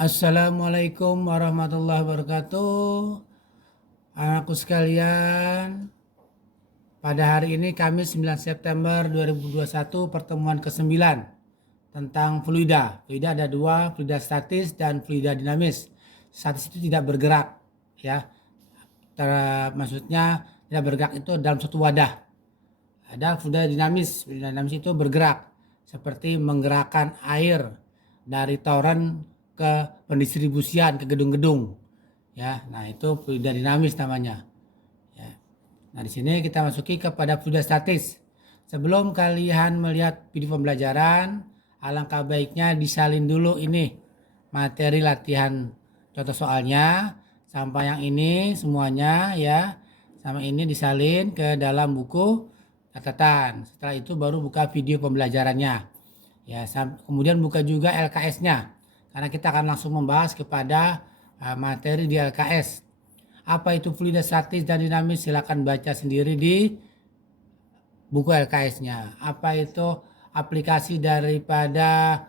Assalamualaikum warahmatullahi wabarakatuh. Anakku sekalian, pada hari ini Kamis 9 September 2021 pertemuan ke-9 tentang fluida. Fluida ada dua, fluida statis dan fluida dinamis. Statis itu tidak bergerak, ya. Maksudnya tidak bergerak itu dalam suatu wadah. Ada fluida dinamis. Fluida dinamis itu bergerak seperti menggerakkan air dari toren ke pendistribusian ke gedung-gedung, ya. Nah, itu fluida dinamis namanya, ya. Nah, di sini kita masuki kepada fluida statis. Sebelum kalian melihat video pembelajaran, alangkah baiknya disalin dulu ini materi latihan contoh soalnya sampai yang ini semuanya, ya. Sama ini disalin ke dalam buku catatan. Setelah itu baru buka video pembelajarannya, ya. Kemudian buka juga LKS-nya, karena kita akan langsung membahas kepada materi di LKS. Apa itu fluida statis dan dinamis? Silakan baca sendiri di buku LKS-nya. Apa itu aplikasi daripada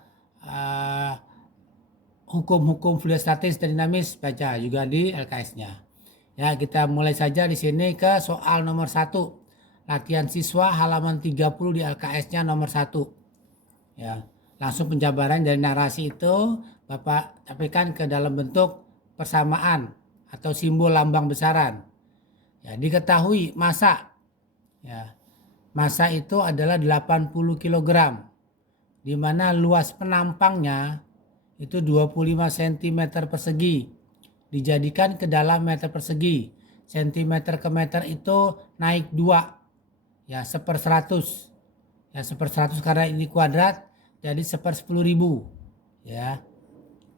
hukum-hukum fluida statis dan dinamis? Baca juga di LKS-nya. Ya, kita mulai saja di sini ke soal nomor 1. Latihan siswa halaman 30 di LKS-nya nomor 1. Ya, langsung penjabaran dari narasi itu Bapak sampaikan ke dalam bentuk persamaan atau simbol lambang besaran. Ya, diketahui massa, ya. Massa itu adalah 80 kg, di mana luas penampangnya itu 25 cm persegi dijadikan ke dalam meter persegi. Sentimeter ke meter itu naik 2, ya, 1/100. Ya, 1/100 karena ini kuadrat, jadi 1/10.000, ya.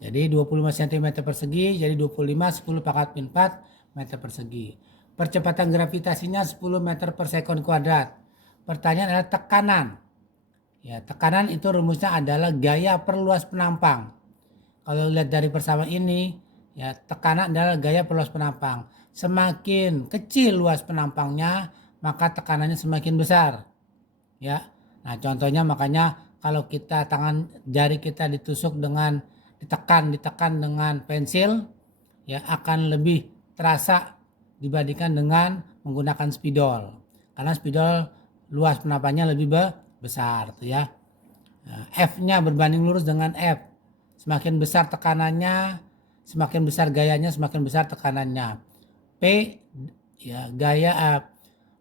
Jadi 25 cm persegi, jadi 25 10 pangkat min 4 meter persegi. Percepatan gravitasinya 10 meter per sekon kuadrat. Pertanyaan adalah tekanan. Ya, tekanan itu rumusnya adalah gaya per luas penampang. Kalau lihat dari persamaan ini, ya, tekanan adalah gaya per luas penampang. Semakin kecil luas penampangnya, maka tekanannya semakin besar, ya. Nah, contohnya makanya kalau kita jari kita ditusuk dengan ditekan dengan pensil, ya, akan lebih terasa dibandingkan dengan menggunakan spidol. Karena spidol luas penampangnya lebih besar, tuh, ya. Nah, F-nya berbanding lurus dengan F. Semakin besar tekanannya, semakin besar gayanya, semakin besar tekanannya. P, ya,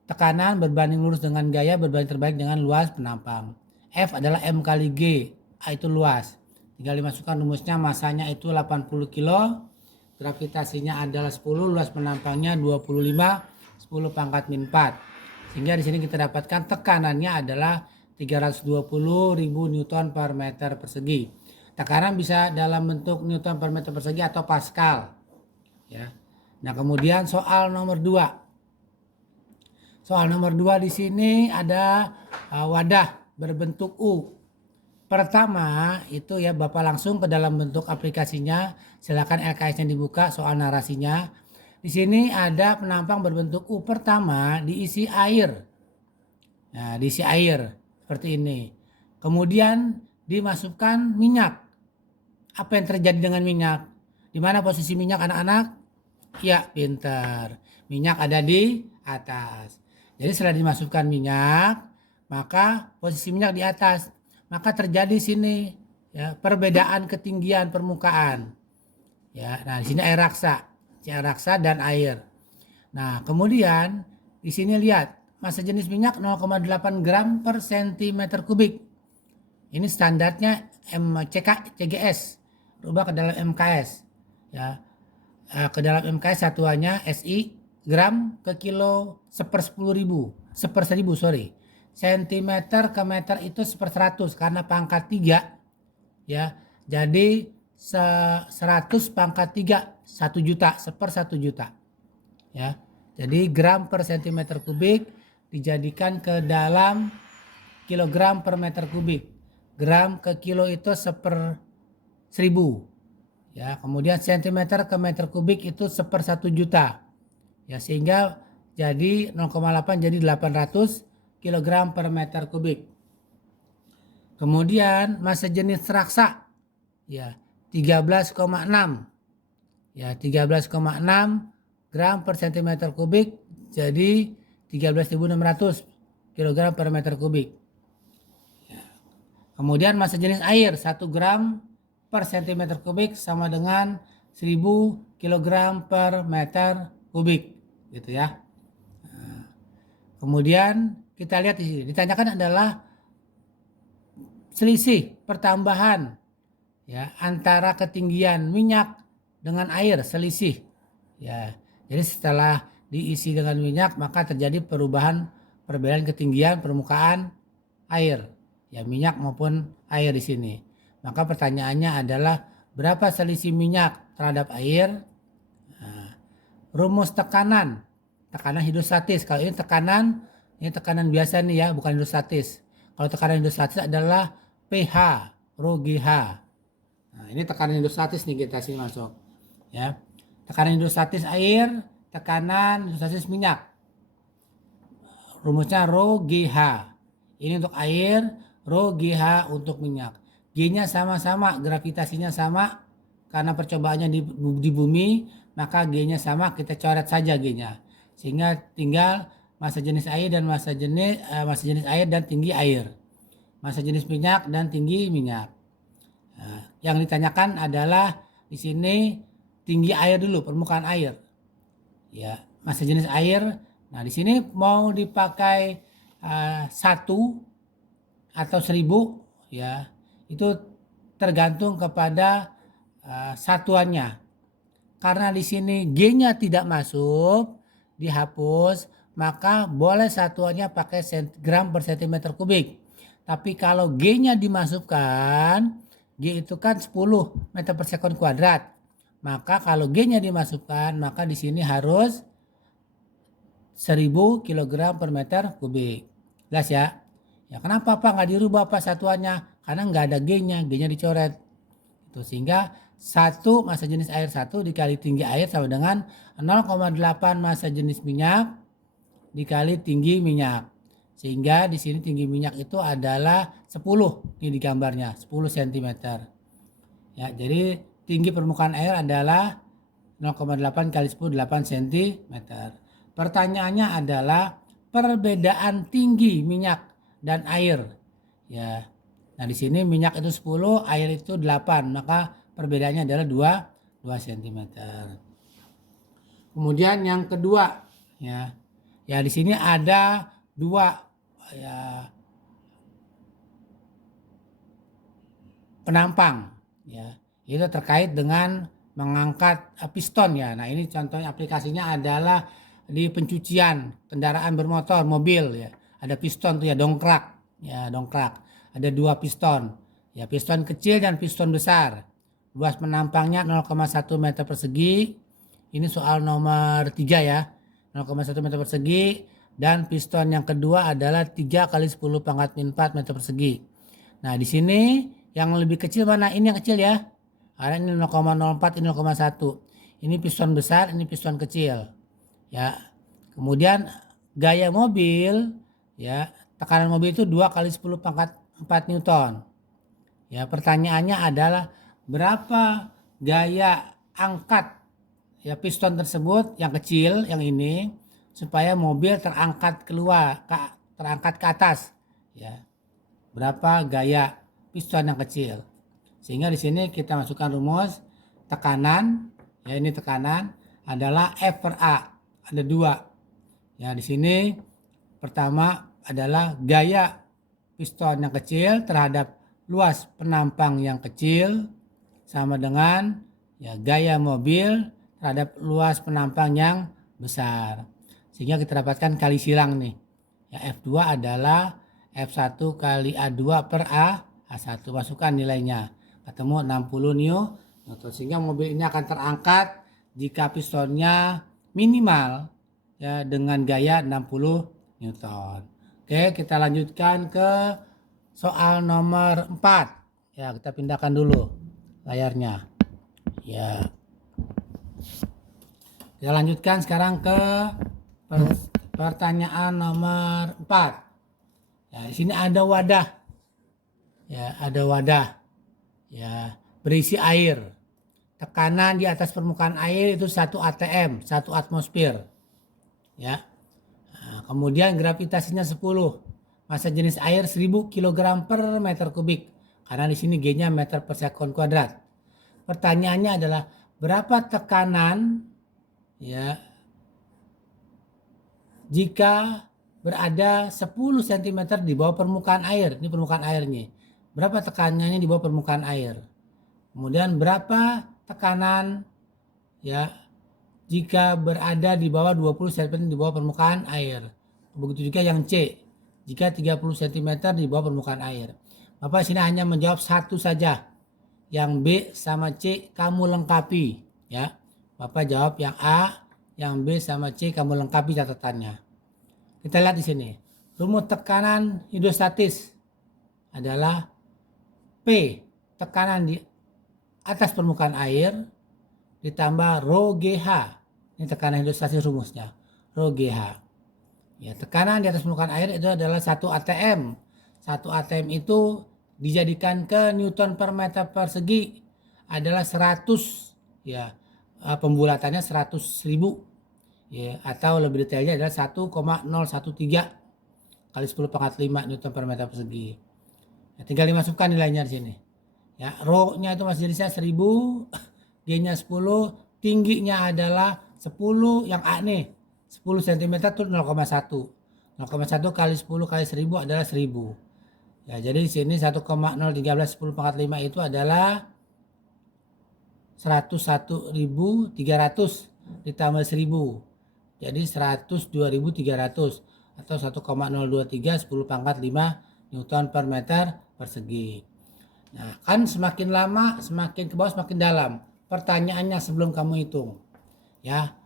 tekanan berbanding lurus dengan gaya berbanding terbalik dengan luas penampang. F adalah M kali G, A itu luas. Tinggal dimasukkan rumusnya, masanya itu 80 kilo, gravitasinya adalah 10, luas penampangnya 25, 10 pangkat min 4. Sehingga di sini kita dapatkan tekanannya adalah 320.000 Newton per meter persegi. Tekanan bisa dalam bentuk Newton per meter persegi atau Pascal, ya. Nah, kemudian soal nomor 2. Soal nomor 2 di sini ada wadah berbentuk U. Pertama itu, ya, Bapak langsung ke dalam bentuk aplikasinya. Silakan LKS-nya dibuka, soal narasinya. Di sini ada penampang berbentuk U. Pertama diisi air. Nah, diisi air seperti ini. Kemudian dimasukkan minyak. Apa yang terjadi dengan minyak? Di mana posisi minyak, anak-anak? Ya, pintar. Minyak ada di atas. Jadi setelah dimasukkan minyak, maka posisi minyak di atas. Maka terjadi sini, ya, perbedaan ketinggian permukaan. Ya, nah di sini air raksa dan air. Nah, kemudian di sini lihat massa jenis minyak 0,8 gram per sentimeter kubik. Ini standarnya CGS. Rubah ke dalam MKS, ya. Ke dalam MKS satuannya SI, gram ke kilo 1/10.000, sorry. Sentimeter ke meter itu 1/100 karena pangkat 3, ya. Jadi 100 pangkat 3 1 juta, 1/1 juta, ya. Jadi gram per sentimeter kubik dijadikan ke dalam kilogram per meter kubik. Gram ke kilo itu 1/1000, ya. Kemudian sentimeter ke meter kubik itu 1/1 juta, ya, sehingga jadi 0,8 jadi 800 kg per meter kubik. Kemudian massa jenis raksa, ya, 13,6. Ya, 13,6 gram per centimeter kubik, jadi 13.600 kg per meter kubik. Ya. Kemudian massa jenis air 1 gram per centimeter kubik sama dengan 1000 kg per meter kubik, gitu ya. Nah, kemudian kita lihat di sini ditanyakan adalah selisih pertambahan ya antara ketinggian minyak dengan air, selisih ya. Jadi setelah diisi dengan minyak maka terjadi perbedaan ketinggian permukaan air ya, minyak maupun air di sini. Maka pertanyaannya adalah berapa selisih minyak terhadap air. Nah, rumus tekanan hidrostatis. Kalau ini tekanan biasa nih ya, bukan hidrostatis. Kalau tekanan hidrostatis adalah pH rho GH. Nah, ini tekanan hidrostatis nih, kita sini masuk ya. Tekanan hidrostatis air, tekanan hidrostatis minyak. Rumusnya rho GH. Ini untuk air, rho GH untuk minyak. G-nya sama-sama, gravitasinya sama karena percobaannya di bumi, maka G-nya sama, kita coret saja G-nya. Sehingga tinggal massa jenis air dan massa jenis air dan tinggi air. Massa jenis minyak dan tinggi minyak. Nah, yang ditanyakan adalah di sini tinggi air dulu, permukaan air. Ya, massa jenis air. Nah, di sini mau dipakai 1 atau 1000 ya. Itu tergantung kepada satuannya. Karena di sini G-nya tidak masuk, dihapus, maka boleh satuannya pakai gram per centimeter kubik. Tapi kalau G-nya dimasukkan, G itu kan 10 meter per sekon kuadrat. Maka kalau G-nya dimasukkan, maka di sini harus 1000 kg per meter kubik. Jelas ya? Ya kenapa Pak nggak dirubah Pak satuannya? Karena nggak ada G-nya, G-nya dicoret. Itu sehingga 1 massa jenis air 1 dikali tinggi air sama dengan 0,8 massa jenis minyak dikali tinggi minyak. Sehingga di sini tinggi minyak itu adalah 10, ini di gambarnya 10 cm. Ya, jadi tinggi permukaan air adalah 0,8 kali 10 8 cm. Pertanyaannya adalah perbedaan tinggi minyak dan air. Ya. Nah, di sini minyak itu 10, air itu 8, maka perbedaannya adalah 2 cm. Kemudian yang kedua ya. Ya, di sini ada 2 ya penampang ya, itu terkait dengan mengangkat piston ya. Nah, ini contohnya aplikasinya adalah di pencucian kendaraan bermotor, mobil ya. Ada piston tuh ya, dongkrak ada 2 piston ya, piston kecil dan piston besar. Luas penampangnya 0,1 meter persegi. Ini soal nomor 3 ya, 0,1 meter persegi. Dan piston yang kedua adalah 3 kali 10 pangkat min 4 meter persegi. Nah, di sini yang lebih kecil mana? Ini yang kecil ya. Karena ini 0,04, ini 0,1. Ini piston besar, ini piston kecil. Ya. Kemudian gaya mobil ya, tekanan mobil itu 2 kali 10 pangkat 4 Newton. Ya, pertanyaannya adalah berapa gaya angkat ya piston tersebut yang kecil, yang ini, supaya mobil terangkat terangkat ke atas ya. Berapa gaya piston yang kecil. Sehingga di sini kita masukkan rumus tekanan ya, ini tekanan adalah F per A, ada 2. Ya, di sini pertama adalah gaya piston yang kecil terhadap luas penampang yang kecil sama dengan ya gaya mobil terhadap luas penampang yang besar. Sehingga kita dapatkan kali silang nih. Ya, F2 adalah F1 kali A2 per A1. Masukkan nilainya. Ketemu 60 Newton. Sehingga mobil ini akan terangkat jika pistonnya minimal ya dengan gaya 60 Newton. Oke, kita lanjutkan ke soal nomor 4. Ya, kita pindahkan dulu layarnya. Ya. Kita lanjutkan sekarang ke pertanyaan nomor 4. Ya, di sini ada wadah. Ya, ada wadah. Ya, berisi air. Tekanan di atas permukaan air itu 1 atm, 1 atmosfer. Ya. Nah, kemudian gravitasinya 10. Massa jenis air 1000 kg per meter kubik. Karena di sini G-nya meter per sekon kuadrat. Pertanyaannya adalah berapa tekanan ya jika berada 10 cm di bawah permukaan air. Ini permukaan airnya. Berapa tekanannya di bawah permukaan air? Kemudian berapa tekanan ya jika berada di bawah 20 cm di bawah permukaan air. Begitu juga yang C, jika 30 cm di bawah permukaan air. Bapak sini hanya menjawab satu saja. Yang B sama C kamu lengkapi ya. Bapak jawab yang A, yang B sama C kamu lengkapi catatannya. Kita lihat di sini. Rumus tekanan hidrostatis adalah P, tekanan di atas permukaan air ditambah rho GH. Ini tekanan hidrostatis rumusnya. Rho GH. Ya, tekanan di atas permukaan air itu adalah 1 atm. 1 atm itu dijadikan ke Newton per meter persegi adalah 100 ya. Pembulatannya 100.000 ya, atau lebih detailnya adalah 1,013 kali 10 pangkat 5 Newton per meter persegi. Ya, tinggal dimasukkan nilainya di sini. Ya, rho-nya itu masih jenisnya 1000, G-nya 10, tingginya adalah 10, yang A nih 10 cm itu 0,1. 0,1 kali 10 kali 1000 adalah 1000. Ya, jadi di sini 1,013 10 pangkat 5 itu adalah 101.300 ditambah 1000. Jadi 102.300 atau 1,023 10 pangkat 5 Newton per meter persegi. Nah, kan semakin lama semakin ke bawah semakin dalam. Pertanyaannya sebelum kamu hitung. Ya,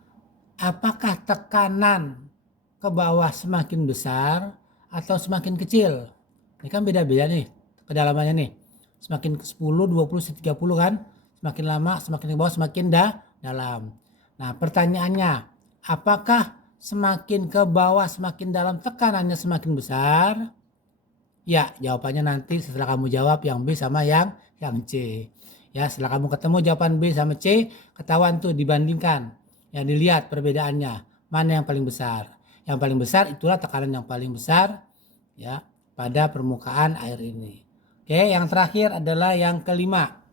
apakah tekanan ke bawah semakin besar atau semakin kecil? Ini kan beda-beda nih kedalamannya nih. Semakin ke 10, 20, 30 kan. Semakin lama semakin ke bawah semakin dalam. Nah, pertanyaannya, apakah semakin ke bawah semakin dalam tekanannya semakin besar? Ya, jawabannya nanti setelah kamu jawab yang B sama yang C. Ya, setelah kamu ketemu jawaban B sama C, ketahuan tuh dibandingkan. Ya, dilihat perbedaannya. Mana yang paling besar? Yang paling besar itulah tekanan yang paling besar ya pada permukaan air ini. Oke, yang terakhir adalah yang kelima.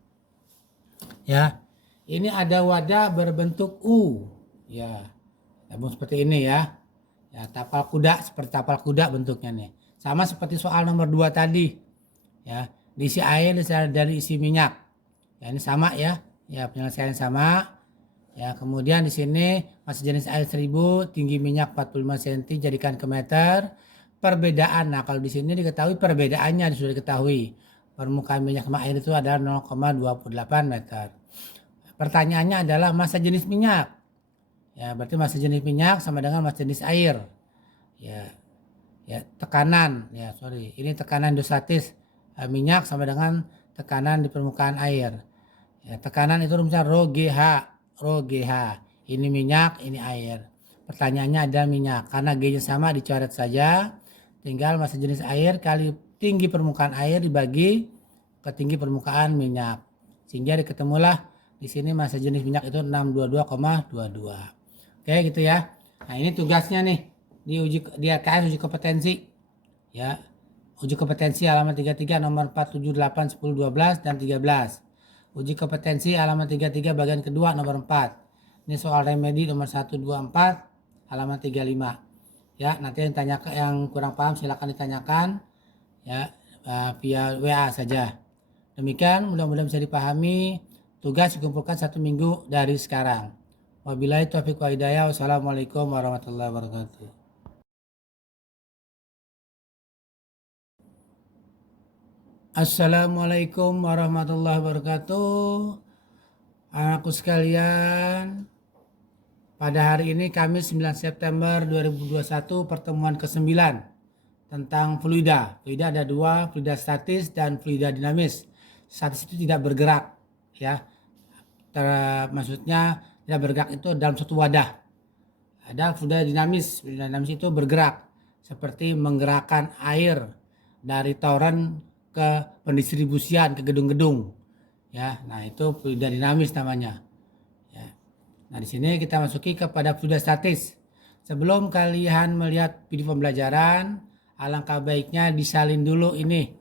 Ya. Ini ada wadah berbentuk U. Ya. Namun seperti ini ya. Ya, tapal kuda, seperti tapal kuda bentuknya nih. Sama seperti soal nomor 2 tadi. Ya, diisi air dari isi minyak. Ya, ini sama ya. Ya, penyelesaian sama. Ya, kemudian di sini masih jenis air 1000, tinggi minyak 45 cm jadikan ke meter. Perbedaan. Nah, kalau di sini diketahui perbedaannya sudah diketahui. Permukaan minyak sama air itu adalah 0,28 meter. Pertanyaannya adalah massa jenis minyak. Ya, berarti massa jenis minyak sama dengan massa jenis air. Ya. Ya, tekanan, ya sorry, ini tekanan hidrostatis minyak sama dengan tekanan di permukaan air. Ya, tekanan itu rumusnya rho GH, rho GH. Ini minyak, ini air. Pertanyaannya ada minyak, karena G-nya sama dicoret saja. Tinggal massa jenis air kali tinggi permukaan air dibagi ke tinggi permukaan minyak. Sehingga diketemulah di sini massa jenis minyak itu 622,22. Oke, gitu ya. Nah, ini tugasnya nih. Di LKS uji kompetensi ya, uji kompetensi halaman 33 nomor 4, 7, 8, 10, 12 dan 13. Uji kompetensi halaman 33 bagian kedua nomor 4. Ini soal remedi nomor 1, 2, 4 halaman 35 ya. Nanti yang tanya, yang kurang paham silakan ditanyakan ya via WA saja. Demikian, mudah-mudahan bisa dipahami. Tugas dikumpulkan 1 minggu dari sekarang. Wabillahi taufiq wa hidayah. Wassalamualaikum warahmatullahi wabarakatuh. Assalamualaikum warahmatullahi wabarakatuh. Anakku sekalian, pada hari ini Kamis 9 September 2021 pertemuan ke-9 tentang fluida. Fluida ada 2, fluida statis dan fluida dinamis. Statis itu tidak bergerak ya. Maksudnya tidak bergerak itu dalam suatu wadah. Ada fluida dinamis. Fluida dinamis itu bergerak seperti menggerakkan air dari toren ke pendistribusian ke gedung-gedung Ya, nah itu fluida dinamis namanya. Ya. Nah, di sini kita masuki kepada fluida statis. Sebelum kalian melihat video pembelajaran, alangkah baiknya disalin dulu ini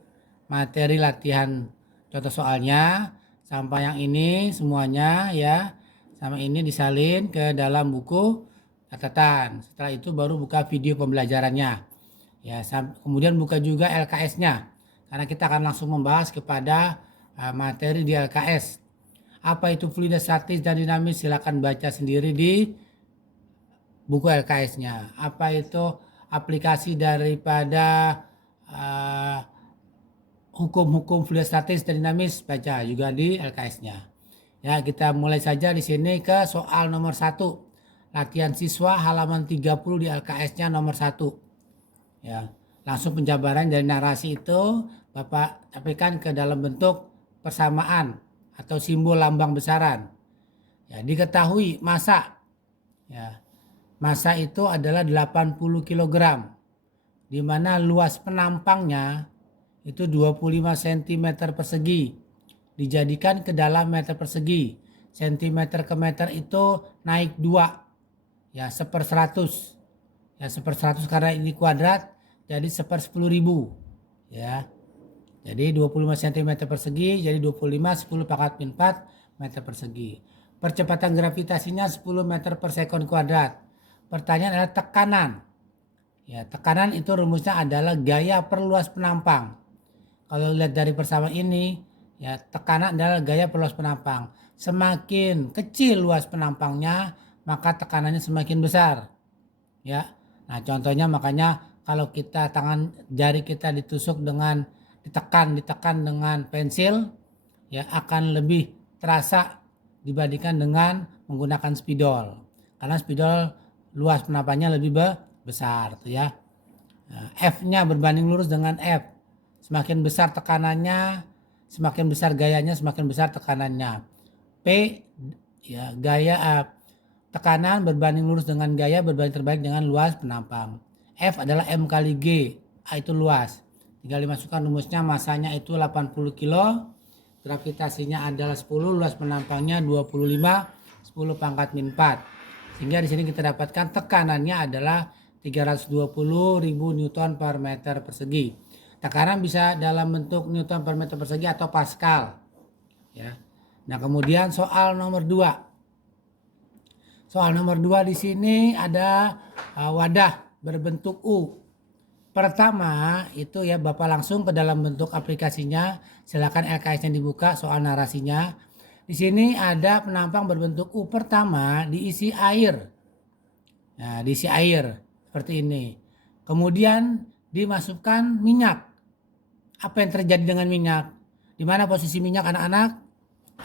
materi latihan contoh soalnya sampai yang ini semuanya ya. Sama ini disalin ke dalam buku catatan. Setelah itu baru buka video pembelajarannya. Ya, kemudian buka juga LKS-nya. Karena kita akan langsung membahas kepada materi di LKS. Apa itu fluida statis dan dinamis? Silakan baca sendiri di buku LKS-nya. Apa itu aplikasi daripada hukum-hukum fluida statis dan dinamis? Baca juga di LKS-nya. Ya, kita mulai saja di sini ke soal nomor 1. Latihan siswa halaman 30 di LKS-nya nomor 1. Ya, langsung penjabaran dari narasi itu Bapak sampaikan ke dalam bentuk persamaan atau simbol lambang besaran. Ya, diketahui massa. Ya, massa itu adalah 80 kg, di mana luas penampangnya itu 25 cm persegi. Dijadikan ke dalam meter persegi. Sentimeter ke meter itu naik 2. Ya, 1/100. Ya, 1/100 karena ini kuadrat, jadi 1/10.000. Ya. Jadi 25 cm persegi, jadi 25 10 pangkat min 4 meter persegi. Percepatan gravitasinya 10 meter per sekon kuadrat. Pertanyaan adalah tekanan. Ya, tekanan itu rumusnya adalah gaya per luas penampang. Kalau lihat dari persamaan ini, ya tekanan adalah gaya per luas penampang. Semakin kecil luas penampangnya, maka tekanannya semakin besar. Ya. Nah, contohnya makanya kalau kita jari kita ditusuk dengan ditekan dengan pensil, ya akan lebih terasa dibandingkan dengan menggunakan spidol. Karena spidol luas penampangnya lebih besar tuh ya. Nah, F-nya berbanding lurus dengan F. Semakin besar tekanannya, semakin besar gayanya, semakin besar tekanannya. P ya gaya tekanan berbanding lurus dengan gaya berbanding terbalik dengan luas penampang. F adalah M kali G. A itu luas. Tinggal dimasukkan rumusnya, masanya itu 80 kilo. Gravitasinya adalah 10, luas penampangnya 25, 10 pangkat min 4. Sehingga di sini kita dapatkan tekanannya adalah 320.000 Newton per meter persegi. Tekanan bisa dalam bentuk Newton per meter persegi atau Pascal. Ya. Nah, kemudian soal nomor 2. Soal nomor 2 di sini ada wadah berbentuk U. Pertama itu ya Bapak langsung ke dalam bentuk aplikasinya. Silakan LKS-nya dibuka soal narasinya. Di sini ada penampang berbentuk U pertama diisi air. Nah, diisi air seperti ini. Kemudian dimasukkan minyak. Apa yang terjadi dengan minyak? Di mana posisi minyak anak-anak?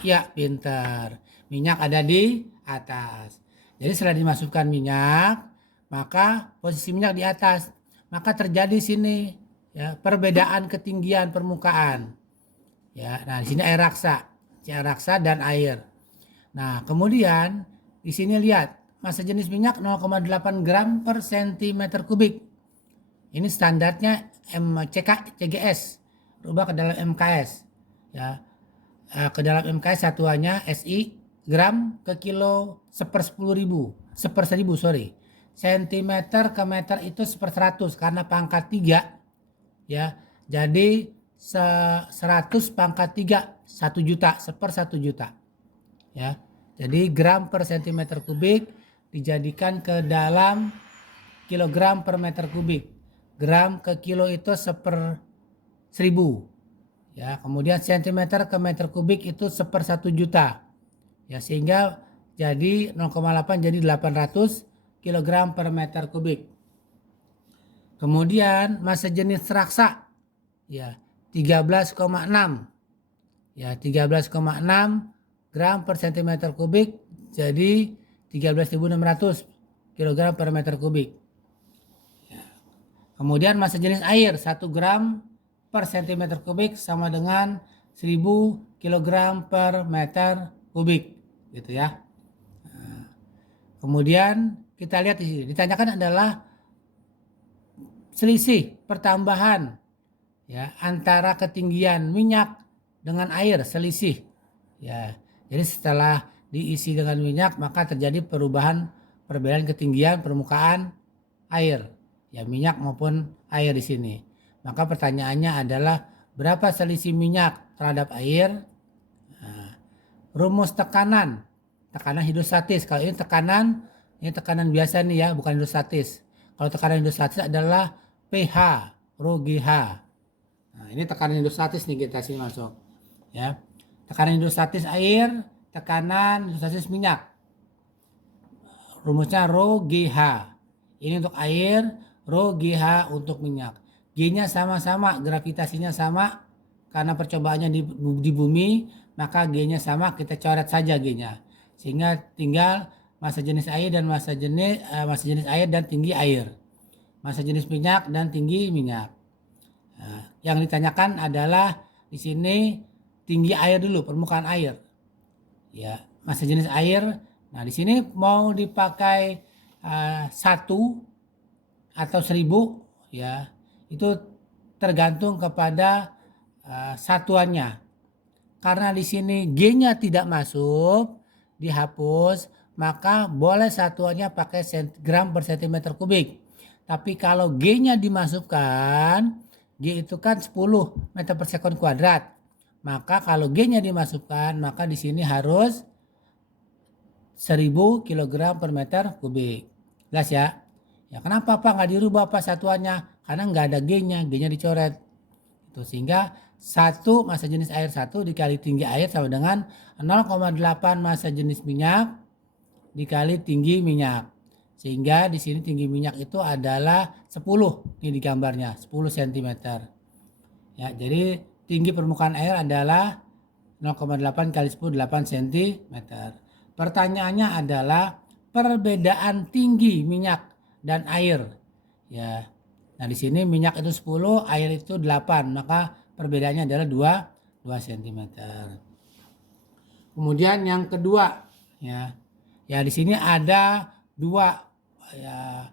Ya, pintar. Minyak ada di atas. Jadi setelah dimasukkan minyak, maka posisi minyak di atas. Maka terjadi sini ya perbedaan ketinggian permukaan. Ya, nah di sini air raksa dan air. Nah, kemudian di sini lihat massa jenis minyak 0,8 gram per sentimeter kubik. Ini standarnya CGS. Rubah ke dalam MKS. Ya. Ke dalam MKS satuannya SI gram ke kilo 1/10.000. 1/1000 sorry. Sentimeter ke meter itu 1/100 karena pangkat 3 ya. Jadi 100 pangkat 3 1 juta 1/1 juta ya. Jadi gram per sentimeter kubik dijadikan ke dalam kilogram per meter kubik. Gram ke kilo itu 1/1000 ya. Kemudian sentimeter ke meter kubik itu 1/1 juta ya, sehingga jadi 0,8 jadi 800 kg per meter kubik. Kemudian massa jenis raksa ya 13,6 ya 13,6 gram per cm kubik jadi 13.600 kg per meter kubik. Ya. Kemudian massa jenis air 1 gram per cm kubik sama dengan 1000 kg per meter kubik gitu ya. Nah, kemudian kita lihat di sini ditanyakan adalah selisih pertambahan ya antara ketinggian minyak dengan air, selisih Ya, jadi setelah diisi dengan minyak maka terjadi perbedaan ketinggian permukaan air, ya minyak maupun air di sini. Maka pertanyaannya adalah berapa selisih minyak terhadap air? Nah, rumus tekanan hidrostatis. Kalau ini tekanan biasa nih ya, bukan hidrostatis. Kalau tekanan hidrostatis adalah pH, rho GH. Nah, ini tekanan hidrostatis nih kita sini masuk. Ya. Tekanan hidrostatis air, tekanan hidrostatis minyak. Rumusnya rho GH. Ini untuk air, rho GH untuk minyak. G-nya sama-sama, gravitasinya sama. Karena percobaannya di bumi, maka G-nya sama, kita coret saja G-nya. Sehingga tinggal massa jenis air dan massa jenis air dan tinggi air. Massa jenis minyak dan tinggi minyak. Nah, yang ditanyakan adalah di sini tinggi air dulu, permukaan air. Ya, massa jenis air. Nah, di sini mau dipakai 1 atau 1000 ya. Itu tergantung kepada satuannya. Karena di sini G-nya tidak masuk, dihapus, maka boleh satuannya pakai gram per cm kubik. Tapi kalau G-nya dimasukkan, G itu kan 10 meter per sekon kuadrat. Maka kalau G-nya dimasukkan, maka di sini harus 1000 kg per meter kubik. Jelas ya? Ya kenapa Pak nggak dirubah Pak satuannya? Karena nggak ada G-nya, G-nya dicoret. Itu sehingga 1 massa jenis air 1 dikali tinggi air sama dengan 0,8 massa jenis minyak dikali tinggi minyak. Sehingga di sini tinggi minyak itu adalah 10. Ini di gambarnya, 10 cm. Ya, jadi tinggi permukaan air adalah 0,8 kali 10 8 cm. Pertanyaannya adalah perbedaan tinggi minyak dan air. Ya. Nah, di sini minyak itu 10, air itu 8, maka perbedaannya adalah 2 cm. Kemudian yang kedua, ya. Ya, di sini ada 2 ya,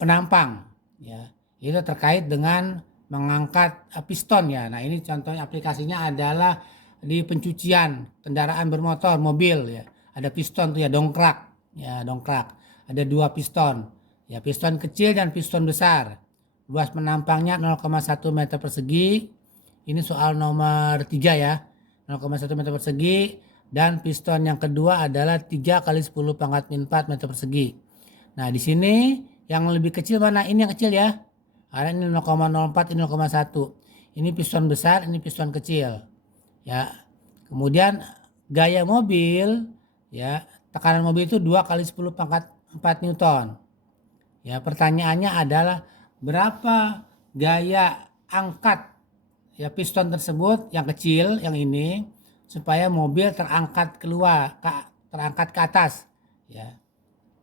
penampang, ya. Itu terkait dengan mengangkat piston ya. Nah, ini contohnya aplikasinya adalah di pencucian kendaraan bermotor, mobil ya. Ada piston tuh ya, dongkrak. Ya, dongkrak. Ada 2 piston. Ya, piston kecil dan piston besar. Luas penampangnya 0,1 meter persegi. Ini soal nomor 3 ya. 0,1 meter persegi dan piston yang kedua adalah 3 kali 10 pangkat min 4 meter persegi. Nah, di sini yang lebih kecil mana? Ini yang kecil ya. Karena ini 0,04, ini 0,1. Ini piston besar, ini piston kecil. Ya. Kemudian gaya mobil ya, tekanan mobil itu 2 kali 10 pangkat 4 Newton. Ya, pertanyaannya adalah berapa gaya angkat ya piston tersebut yang kecil yang ini supaya mobil terangkat keluar, terangkat ke atas ya.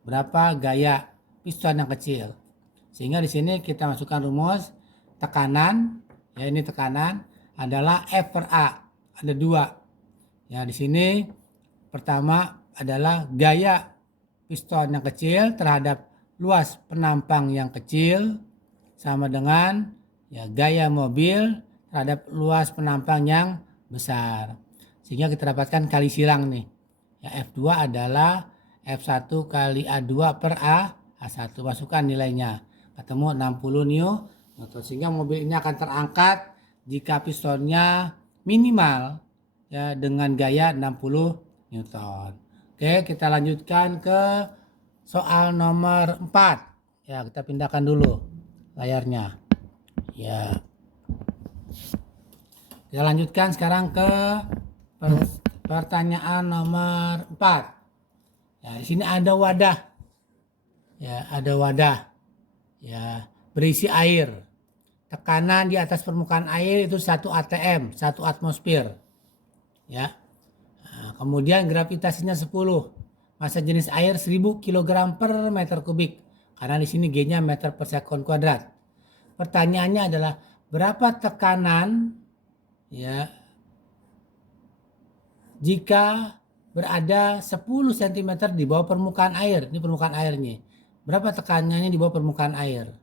Berapa gaya piston yang kecil. Sehingga di sini kita masukkan rumus tekanan ya, ini tekanan adalah F per A. Ada 2. Ya, di sini pertama adalah gaya piston yang kecil terhadap luas penampang yang kecil sama dengan ya gaya mobil terhadap luas penampang yang besar. Sehingga kita dapatkan kali silang nih. Ya, F2 adalah F1 kali A2 per A1. Masukkan nilainya. Ketemu 60 Newton. Sehingga mobil ini akan terangkat jika pistonnya minimal ya dengan gaya 60 Newton. Oke, kita lanjutkan ke soal nomor 4. Ya, kita pindahkan dulu layarnya. Ya. Kita lanjutkan sekarang ke pertanyaan nomor 4. Ya, di sini ada wadah. Ya, ada wadah. Ya, berisi air. Tekanan di atas permukaan air itu 1 atm, 1 atmosfer. Ya. Nah, kemudian gravitasinya 10. Massa jenis air 1000 kg per meter kubik. Karena di sini G-nya meter per sekon kuadrat. Pertanyaannya adalah berapa tekanan ya jika berada 10 cm di bawah permukaan air. Ini permukaan airnya. Berapa tekanannya di bawah permukaan air.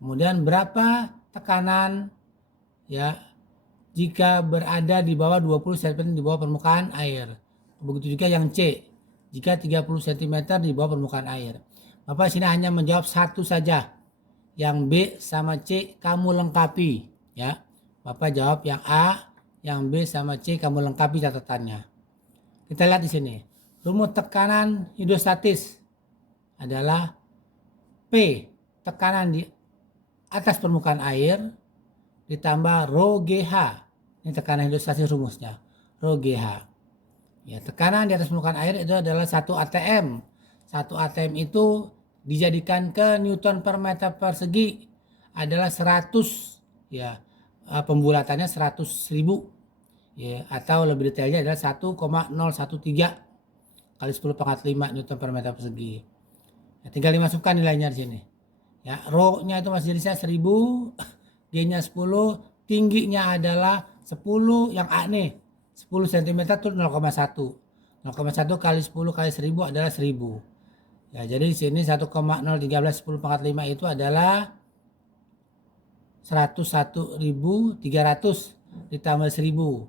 Kemudian berapa tekanan ya jika berada di bawah 20 cm di bawah permukaan air. Begitu juga yang C, jika 30 cm di bawah permukaan air. Bapak sini hanya menjawab satu saja. Yang B sama C kamu lengkapi, ya. Bapak jawab yang A, yang B sama C kamu lengkapi catatannya. Kita lihat di sini. Rumus tekanan hidrostatis adalah P, tekanan di atas permukaan air, ditambah rho GH. Ini tekanan hidrostatis rumusnya. Rho GH. Ya, tekanan di atas permukaan air itu adalah 1 atm. 1 atm itu dijadikan ke Newton per meter persegi adalah 100, ya. Pembulatannya 100.000, ya, atau lebih detailnya adalah 1,013 kali 10 pangkat 5 Newton per meter persegi. Ya, tinggal dimasukkan nilainya di sini. Ya, rho-nya itu masih jadi 1000, G-nya 10, tingginya adalah 10, yang A nih 10 cm itu 0,1. 0,1 kali 10 kali 1000 adalah 1000. Ya, jadi di sini 1,013 10 pangkat 5 itu adalah 101.300 ditambah 1000.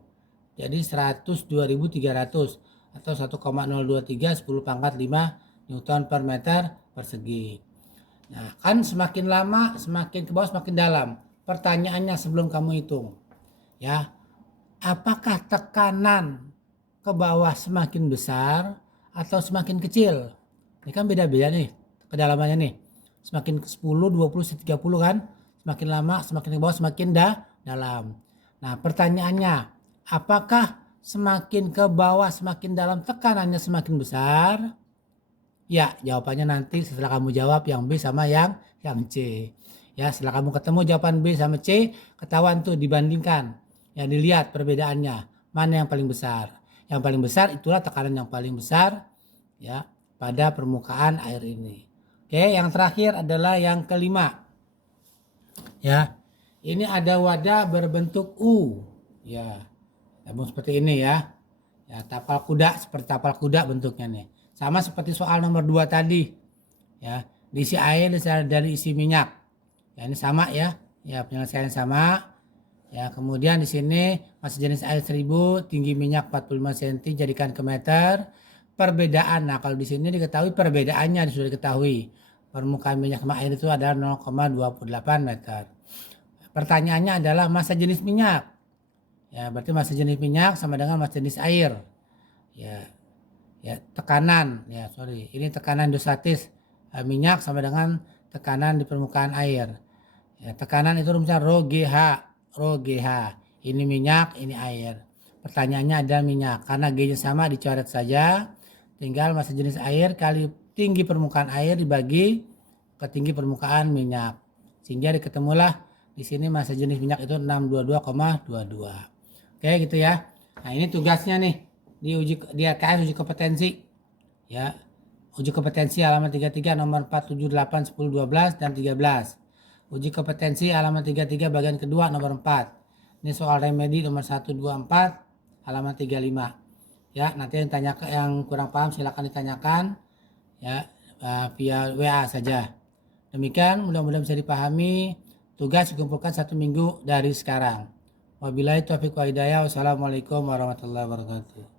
Jadi 102.300 atau 1,023 10 pangkat 5 Newton per meter persegi. Nah, kan semakin lama semakin ke bawah semakin dalam. Pertanyaannya sebelum kamu hitung, ya, apakah tekanan ke bawah semakin besar atau semakin kecil? Ini kan beda-beda nih kedalamannya nih. Semakin ke 10, 20, 30 kan. Semakin lama semakin ke bawah semakin dalam. Nah, pertanyaannya, apakah semakin ke bawah semakin dalam tekanannya semakin besar? Ya, jawabannya nanti setelah kamu jawab yang B sama yang C. Ya, setelah kamu ketemu jawaban B sama C, ketahuan tuh dibandingkan. Ya, dilihat perbedaannya, mana yang paling besar. Yang paling besar itulah tekanan yang paling besar, ya, pada permukaan air ini. Oke, yang terakhir adalah yang kelima. Ya, ini ada wadah berbentuk U. Ya, tabung seperti ini ya. Ya, tapal kuda, seperti tapal kuda bentuknya nih. Sama seperti soal nomor 2 tadi. Ya, diisi air dari isi minyak. Ya, ini sama ya. Ya, penyelesaian sama. Ya, kemudian di sini masih jenis air 1000, tinggi minyak 45 cm, jadikan ke meter. Perbedaan. Nah, kalau di sini diketahui perbedaannya sudah diketahui. Permukaan minyak sama air itu adalah 0,28 meter. Pertanyaannya adalah massa jenis minyak. Ya, berarti massa jenis minyak sama dengan massa jenis air. Ya. Ya, tekanan, ya sorry, ini tekanan hidrostatis minyak sama dengan tekanan di permukaan air. Ya, tekanan itu rumusnya rho GH. Ini minyak, ini air. Pertanyaannya ada minyak, karena G-nya sama dicoret saja. Tinggal massa jenis air kali tinggi permukaan air dibagi ke tinggi permukaan minyak. Sehingga diketemulah di sini massa jenis minyak itu 622,22. Oke, gitu ya. Nah, ini tugasnya nih. Di LKS uji kompetensi, ya, uji kompetensi halaman 33 nomor 4, 7, 8, 10, 12 dan 13. Uji kompetensi halaman 33 bagian kedua nomor 4. Ini soal remedi nomor 1, 2, 4 halaman 35. Ya, nanti yang tanya yang kurang paham silakan ditanyakan, ya, via WA saja. Demikian, mudah-mudahan bisa dipahami. Tugas dikumpulkan 1 minggu dari sekarang. Wabillahi taufiq wa hidayah. Wassalamualaikum warahmatullahi wabarakatuh.